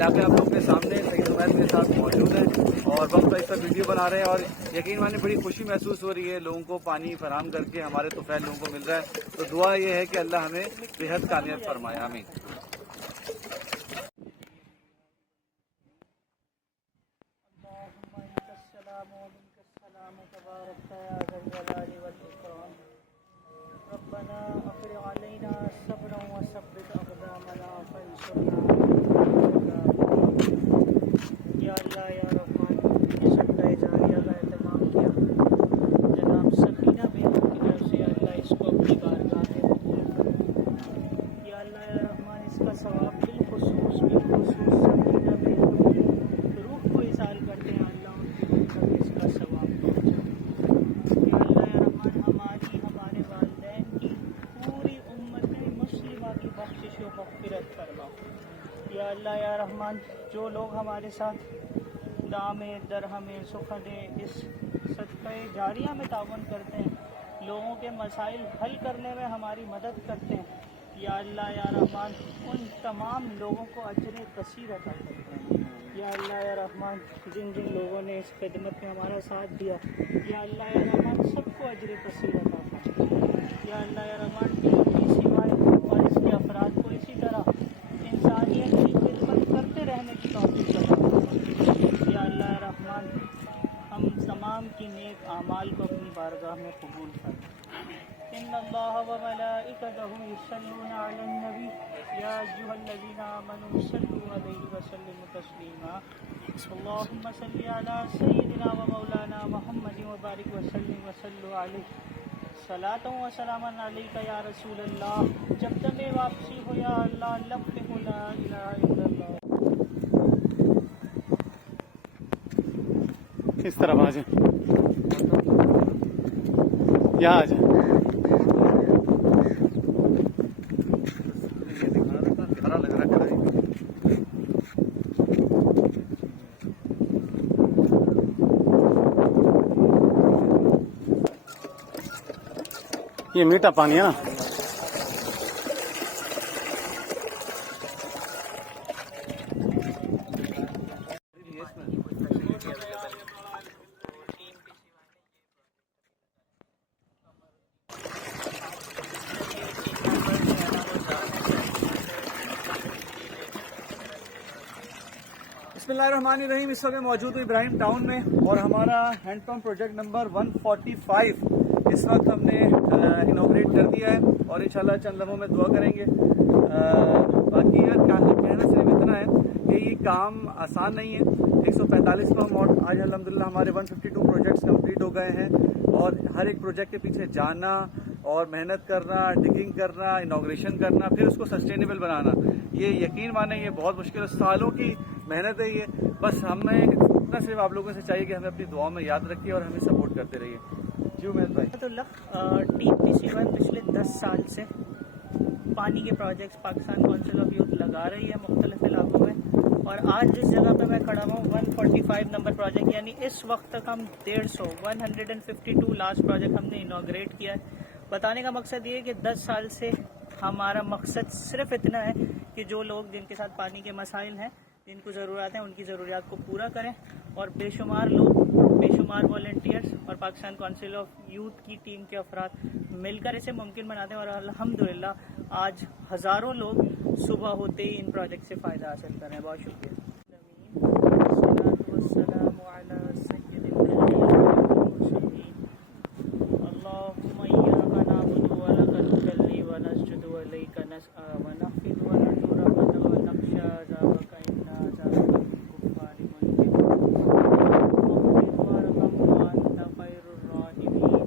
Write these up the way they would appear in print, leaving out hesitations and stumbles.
علاقے آپ لوگ کے سامنے سید عمیر کے ساتھ موجود ہیں اور وقت پر اس پر ویڈیو بنا رہے ہیں اور یقین مانے بڑی خوشی محسوس ہو رہی ہے لوگوں کو پانی فراہم کر کے ہمارے طفیل لوگوں کو مل رہا ہے. تو دعا یہ ہے کہ اللہ ہمیں بےحد کامیاب فرمائے. آمین. ربنا افرغ علينا صبرا وثبت اقدامنا فانصرنا یا اللہ یا رحمان یہ صدقہ جاریہ کا اہتمام کیا جناب سکینہ بیگم کی طرف سے. یا اللہ اس کو اپنی بارگاہ میں قبول کر. یا اللہ یا رحمان اس کا ثواب بالخصوص سکینہ بیگم کی روح کو اظہار کرتے ہیں. اللہ ان کی روح تک اس کا ثواب پہنچا. یا اللہ یا رحمان ہماری ہمارے والدین کی پوری امت مسلمہ کی بخشش و مغفرت فرما. یا اللہ یا رحمان جو لوگ ہمارے ساتھ دام درہم سخن اس صدقہ جاریہ میں تعاون کرتے ہیں لوگوں کے مسائل حل کرنے میں ہماری مدد کرتے ہیں. یا اللہ یا رحمان ان تمام لوگوں کو اجر کثیر عطا کرتے ہیں. یا اللہ یا رحمان جن جن لوگوں نے اس خدمت میں ہمارا ساتھ دیا یا اللہ یا رحمان سب کو اجر کثیر عطا فرما. یا اللہ یا رحمان کی سوائے اور اس کے افراد کو اسی طرح انسانیت کی خدمت کرتے رہنے کی توفیق عطا فرما. یا اللہ یا رحمان ہم تمام کی نیک اعمال کو اپنی بارگاہ میں قبول فرما. ان اللہ وملائکتہ یصلون علی النبی یا ایھا الذین آمنوا صلوا علیہ وسلموا تسلیما. اللہم صل علی سیدنا و مولانا محمد وبارک وسلم وصلوا علیہ. صلاۃ و سلام علیک یا رسول اللہ. جب تک واپسی ہو یا اللہ لبیک لا الہ الا اللہ. اس طرف آ جائیں, یہاں آ جائیں. یہ میٹھا پانی ہے نا. بسم اللہ الرحمن الرحیم. اس وقت موجود ہوں ابراہیم ٹاؤن میں اور ہمارا ہینڈ پمپ پروجیکٹ نمبر 145 اس وقت ہم نے انوگریٹ کر دیا ہے اور انشاءاللہ چند لمحوں میں دعا کریں گے. باقی یار کہنا صرف اتنا ہے کہ یہ کام آسان نہیں ہے. 145 کو ہم آج الحمدللہ ہمارے 152 پروجیکٹس کمپلیٹ ہو گئے ہیں اور ہر ایک پروجیکٹ کے پیچھے جانا اور محنت کرنا, ڈگنگ کرنا, انوگریشن کرنا, پھر اس کو سسٹینیبل بنانا, یہ یقین مانیں یہ بہت مشکل ہے. سالوں کی محنت ہے یہ. بس ہمیں اتنا صرف آپ لوگوں سے چاہیے کہ ہمیں اپنی دعاؤں میں یاد رکھیے اور ہمیں سپورٹ کرتے رہیے. جی عمیر بھائی. ٹیم PC1 پچھلے 10 سال سے پانی کے projects Pakistan council of youth لگا رہی ہے مختلف علاقوں میں اور آج جس جگہ پہ میں کھڑا ہوں 145 نمبر پروجیکٹ یعنی اس وقت تک ہم 152 لاسٹ پروجیکٹ ہم نے انوگریٹ کیا ہے. بتانے کا مقصد یہ ہے کہ 10 سال سے ہمارا مقصد صرف اتنا ہے کہ جو لوگ جن کے ساتھ پانی کے مسائل ہیں, جن کو ضرورت ہیں, ان کی ضروریات کو پورا کریں اور بے شمار لوگ, بے شمار والنٹیئرز اور پاکستان کونسل آف یوتھ کی ٹیم کے افراد مل کر اسے ممکن بناتے ہیں اور الحمدللہ آج ہزاروں لوگ صبح ہوتے ہی ان پروجیکٹ سے فائدہ حاصل کر رہے ہیں. بہت شکریہ. والسلام علی سید المرسلین. اللہم ایاک نعبد و لک نصلی و نسجد و الیک نسعی و نخفض و نتربص و نخشى عذابک ان عذابک بالکفار منکر. اللہم اغفر وارحم وانت خیر الراحمین.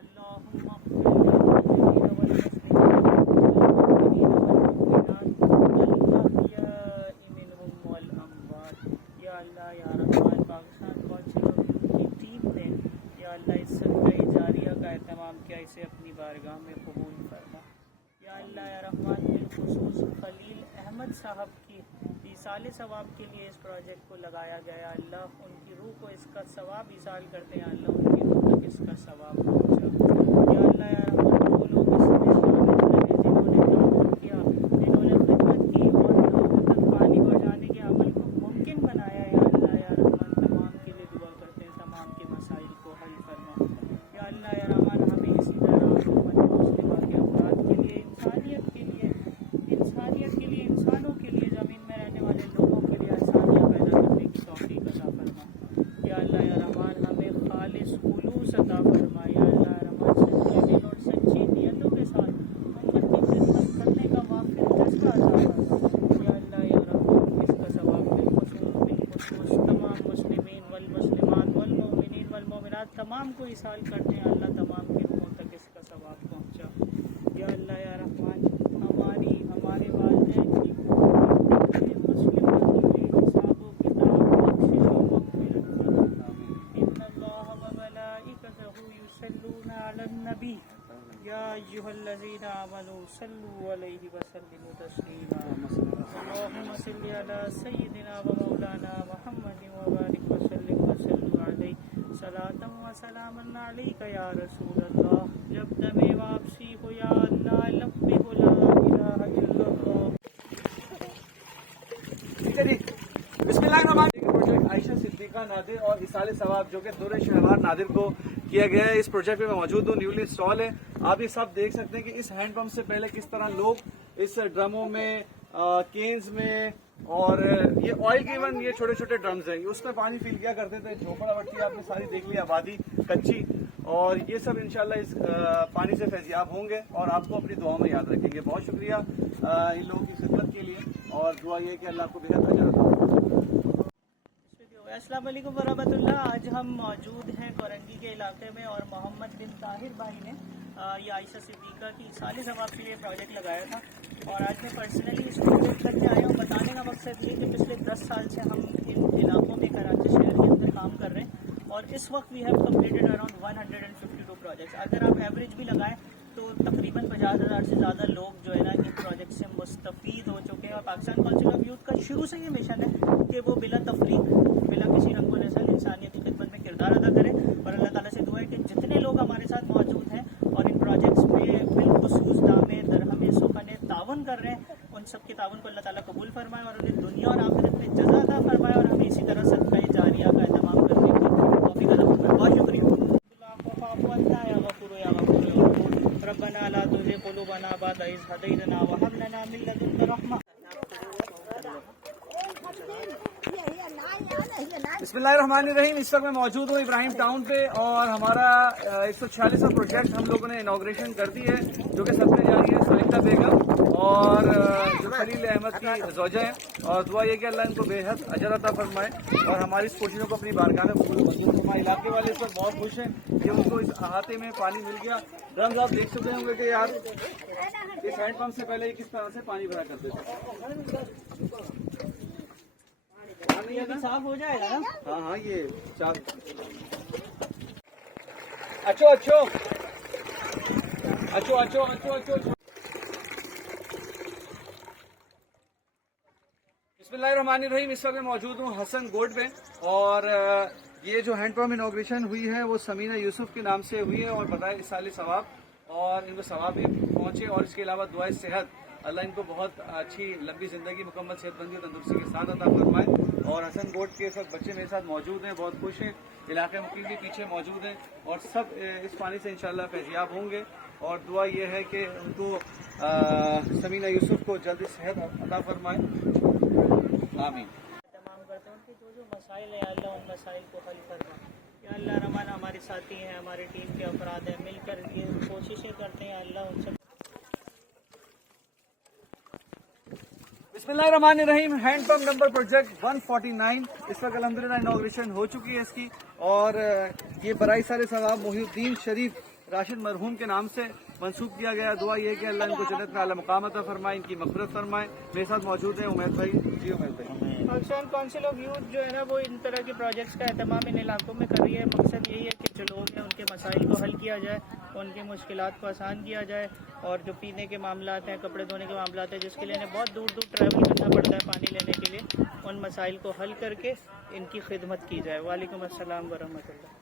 اللہم اغفر للمسلمین والمسلمات الاحیاء منہم والاموات. یا اللہ یا رحمان پاکستان کونسل آف یوتھ کی ٹیم نے یا اللہ اس صدقہ جاریہ کا اہتمام کیا, اسے اپنی بارگاہ میں قبول فرما. یا اللہ یا رحمان بالخصوص خلیل احمد صاحب کی ایصال ثواب کے لیے اس پروجیکٹ کو لگایا گیا. اللہ ان کی روح کو اس کا ثواب ایصال کرتے ہیں. اللہ ان کی روح تک اس کا ثواب پہنچا. یا اللہ یا رحمان جو لوگ اس میں شامل ہیں, جنہوں نے کام کیا, جنہوں نے خدمت کی اور لوگوں تک پانی پہنچانے کے عمل کئی سال کرتے ہیں اللہ تمام کے لوگوں تک اس کا ثواب پہنچا. یا اللہ یا رحمان ہمارے والدین کی مسلم ہوئے حساب و کتاب بخشش و مغفرت کرنا. ان اللہ و ملائکتہ یصلون علی النبی یا ایھا الذین آمنوا صلوا علیہ وسلموا تسلیما. اللهم صل علی سیدنا و مولانا محمد وبارک وسلم وسلم علیہ صلاۃ و سلام علیک یا رسول اللہ. جب دم واپسی ہو یا اللہ لبیک لا الہ الا اللہ. ٹھیک ہے جی. بسم اللہ الرحمن الرحیم. عائشہ صدیقہ نادر اور اصال ثواب جو کہ دور شہوار نادر کو کیا گیا ہے. اس پروجیکٹ میں میں موجود ہوں. نیولی انسٹال ہے. آپ یہ سب دیکھ سکتے ہیں کہ اس ہینڈ پمپ سے پہلے کس طرح لوگ اس ڈرموں میں کینز میں اور یہ آئل کے ایون یہ چھوٹے چھوٹے ڈرمز ہیں اس میں پانی فل کیا کرتے تھے. جھوپڑا وٹی آپ نے ساری دیکھ لی آبادی کچی اور یہ سب انشاءاللہ اس پانی سے فیضیاب ہوں گے اور آپ کو اپنی دعاؤں میں یاد رکھیں گے. بہت شکریہ ان لوگوں کی خدمت کے لیے اور دعا یہ کہ اللہ آپ کو بہت اجر عطا فرمائے. السلام علیکم ورحمۃ اللہ. آج ہم موجود ہیں کورنگی کے علاقے میں اور محمد بن طاہر بھائی نے یہ عائشہ صدیقہ کی سال ثواب سے یہ پروجیکٹ لگایا تھا اور آج میں پرسنلی اس کو دیکھ کر کے آیا ہوں. بتانے کا مقصد یہ کہ پچھلے 10 سال سے ہم ان علاقوں میں کراچی شہر کے اندر کام کر رہے ہیں اور اس وقت we have completed around 152 projects. اگر آپ ایوریج بھی لگائیں تو تقریباً 50,000 سے زیادہ لوگ جو ہے نا ان پروجیکٹ سے مستفید ہو چکے ہیں. اور پاکستان کونسل آف یوتھ کا شروع سے یہ مشن ہے کہ وہ بلا تفریق بلا کسی رنگ و نسل انسانیت کی خدمت میں کردار ادا کرے اور اللہ تعالیٰ سے دعا ہے کہ جتنے لوگ ہمارے ساتھ موجود ہیں اور ان پروجیکٹس میں بالخصوص دام درہم سخن تعاون کر رہے ہیں ان سب کے تعاون کو اللہ تعالیٰ قبول فرمائے اور انہیں دنیا اور آخرت میں جزا عطا فرمائے اور ہمیں اسی طرح صدقہ جاریہ کا اہتمام کرنے کی توفیق عطا فرمائے. بہت شکریہ. ربنا لا تزغ قلوبنا بعد إذ هديتنا وهب لنا من لدنك رحمة. بسم اللہ الرحمن الرحیم. اس وقت میں موجود ہوں ابراہیم ٹاؤن پہ اور ہمارا 146واں پروجیکٹ ہم لوگوں نے انوگریشن کر دی ہے جو کہ سب سے جاری ہے سائدہ بیگم اور جو خلیل احمد کی زوجہ ہیں اور دعا یہ کہ اللہ ان کو بے حد اجر عطا فرمائے اور ہماری اس کوششوں کو اپنی بارگاہ میں قبول منظور فرمائے. علاقے والے اس وقت بہت خوش ہیں کہ ان کو اس احاطے میں پانی مل گیا. ڈرمز آپ دیکھ سکتے ہوں گے کہ یار اس ہینڈ پمپ سے پہلے کس طرح سے پانی بھرا کرتے تھے. صاف ہو جائے گا نا. ہاں ہاں یہ چار اچھو اچھو اچھو اچھو اچھو اچھو. بسم اللہ الرحمن الرحیم. اس وقت میں موجود ہوں حسن گوڈ میں اور یہ جو ہینڈ پمپ انوگریشن ہوئی ہے وہ سمینہ یوسف کے نام سے ہوئی ہے اور بتائے اس سال ثواب اور ان کو ثواب بھی پہنچے اور اس کے علاوہ دعائے صحت اللہ ان کو بہت اچھی لمبی زندگی مکمل صحت مندی اور تندرستی کے ساتھ عطا فرمائے. اور حسن گوڈ کے سب بچے میرے ساتھ موجود ہیں بہت خوش ہیں. علاقے مقیم بھی پیچھے موجود ہیں اور سب اس پانی سے انشاءاللہ فیضیاب ہوں گے اور دعا یہ ہے کہ ان کو سمینہ یوسف کو جلدی صحت عطا فرمائے. آمین. تمام کرتے ہیں ان کے جو مسائل ہیں اللہ ان مسائل کو حل فرما. یا اللہ رحمان ہمارے ساتھی ہیں ہمارے ٹیم کے افراد ہیں مل کر یہ کوششیں کرتے ہیں اللہ ان سب. بسم اللہ الرحمن الرحیم. ہینڈ پمپ نمبر پروجیکٹ 149 اس وقت الحمدللہ انوگریشن ہو چکی ہے اس کی اور یہ برائے سارے ثواب محی الدین شریف راشد مرحوم کے نام سے منسوخ کیا گیا. دعا یہ کہ اللہ ان کو جنت میں اعلیٰ مقام عطا فرمائے ان کی مغفرت فرمائے. میرے ساتھ موجود ہیں عمیر بھائی. جی عمیر بھائی. پاکستان کونسل آف یوتھ جو ہے نا وہ ان طرح کے پروجیکٹس کا اہتمام ان علاقوں میں کر رہی ہے. مقصد یہی ہے کہ جو لوگ ہیں ان کے مسائل کو حل کیا جائے ان کی مشکلات کو آسان کیا جائے اور جو پینے کے معاملات ہیں کپڑے دھونے کے معاملات ہیں جس کے لیے انہیں بہت دور دور ٹریول کرنا پڑتا ہے پانی لینے کے لیے ان مسائل کو حل کر کے ان کی خدمت کی جائے. وعلیکم السلام ورحمۃ اللہ.